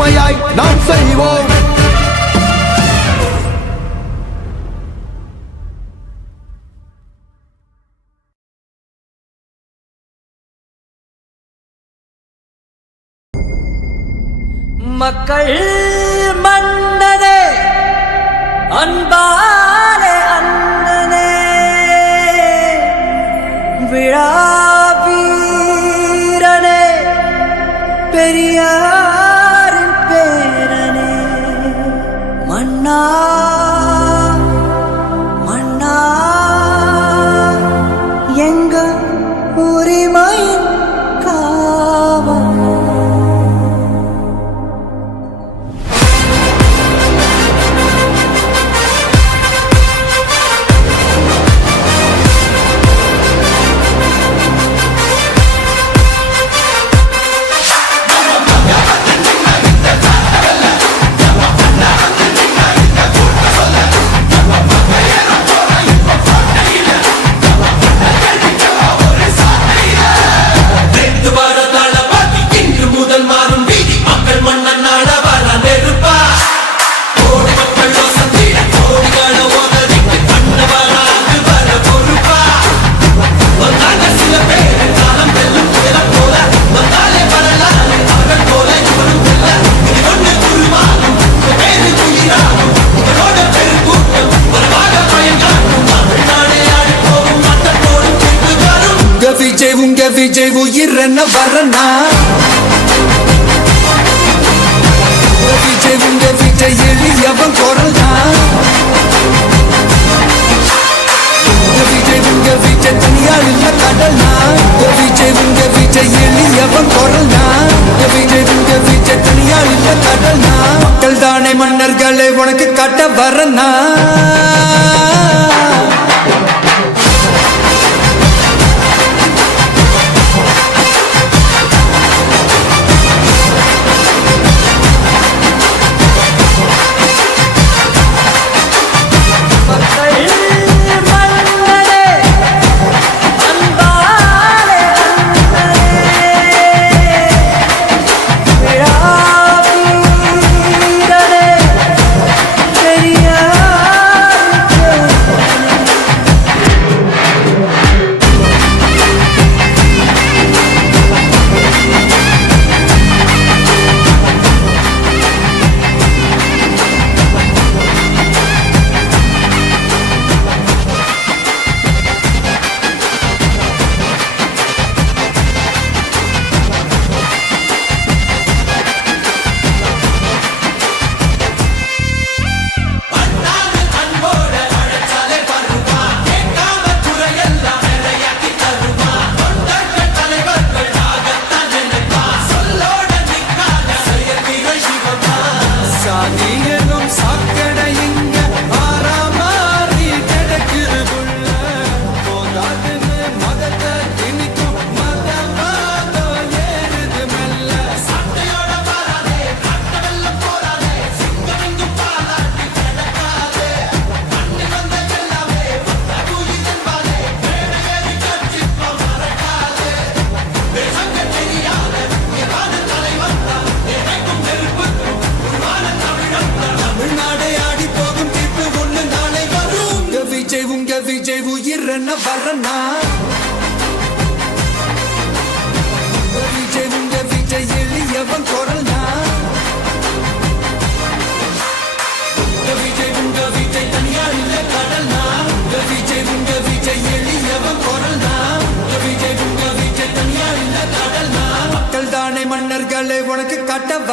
ஒற்றுமையாய் நாம் செய்வோம். மக்கள்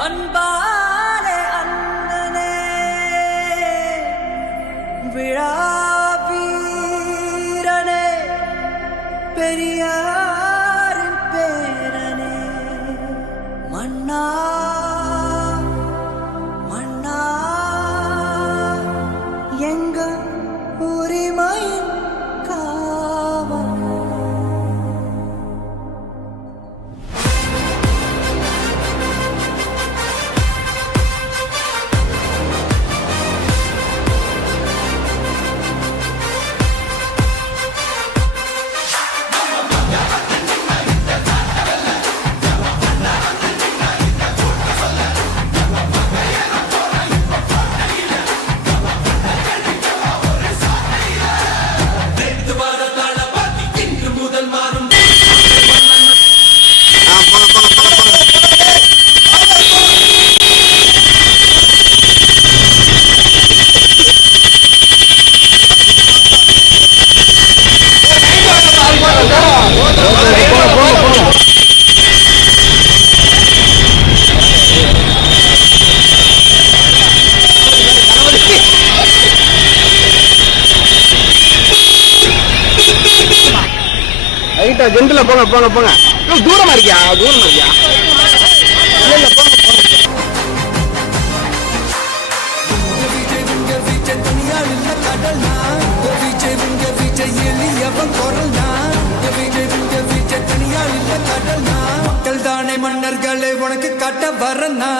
মন போங்க போங்க. தூரமா இருக்கியா? தூரமா இருக்கியா? இல்ல இல்ல போங்க மக்கள் தானே மன்னர்களே உனக்கு கட்ட வரனா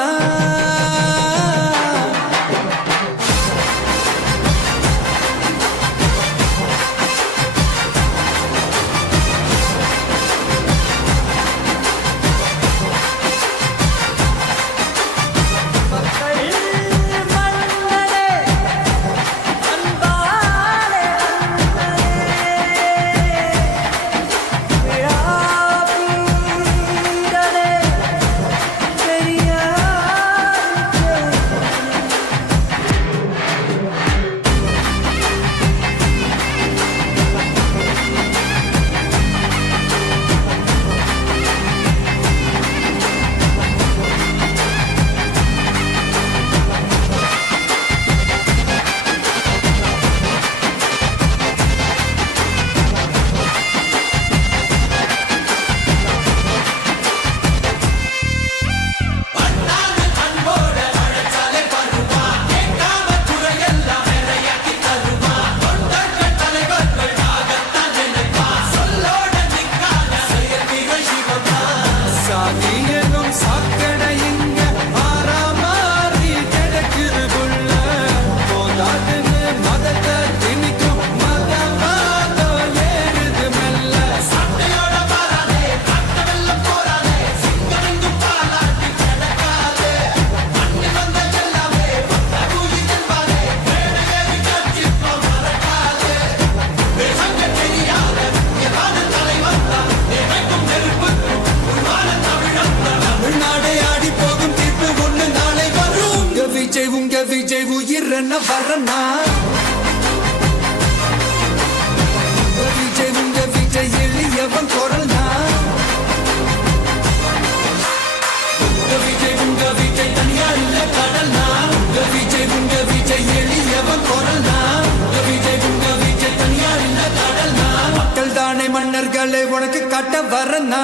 உனக்கு கட்ட வரனா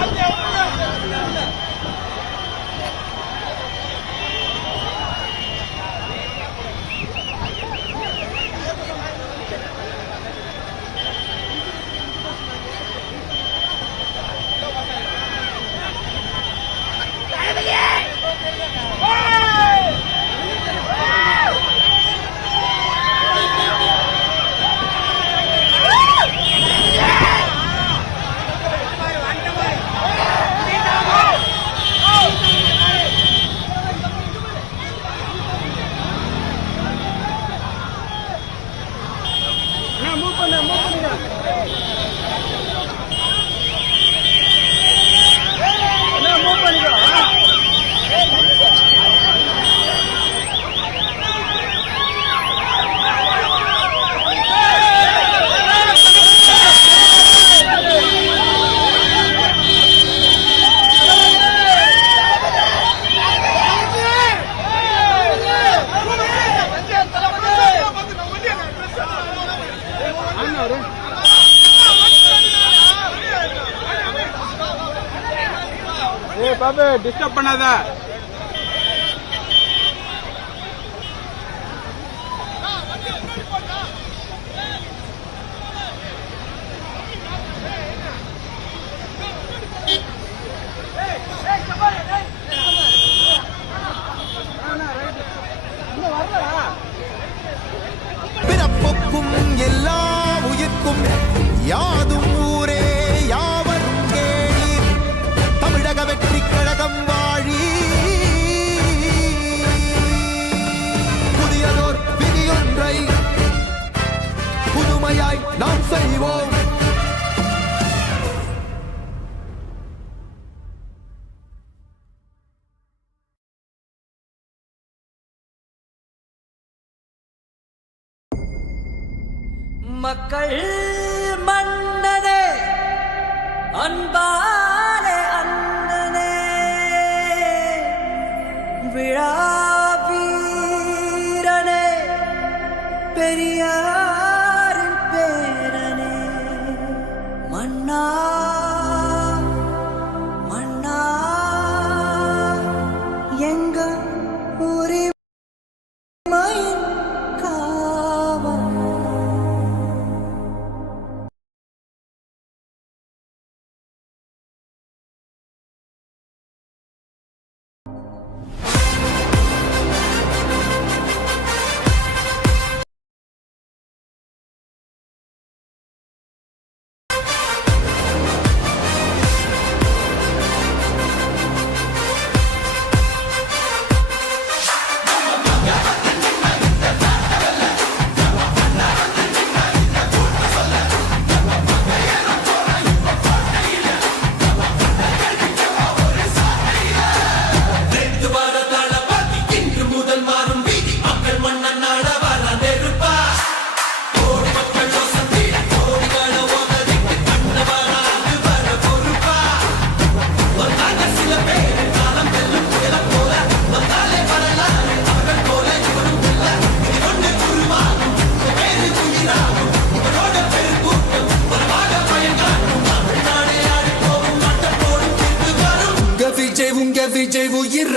Hãy subscribe மக்கள் மன்னனே அன்பா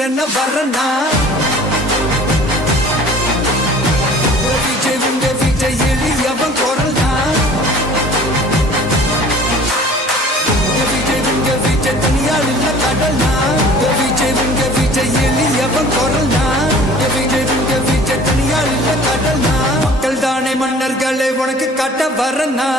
என்ன வர்றனா விஜய் விங்க விஜய் எளியவன் குரல் தான் விஜய் விங்க விஜய் தனியால் இல்ல கடல் தான் விஜய் விங்க விஜய் எளியவன் குரல் தான் விஜய் விங்க விஜய் தனியால் இல்ல கடல் தான் மக்கள் தானே மன்னர்களை உனக்கு கட்ட வரனா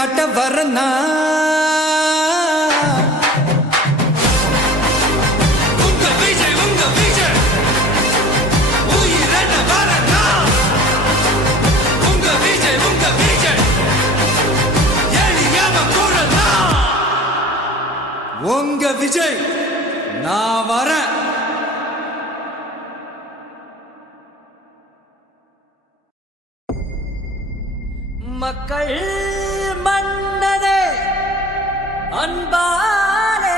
காட்ட வரனா உங்க விஜய் உங்க விஜய். உயிரென அன்பானே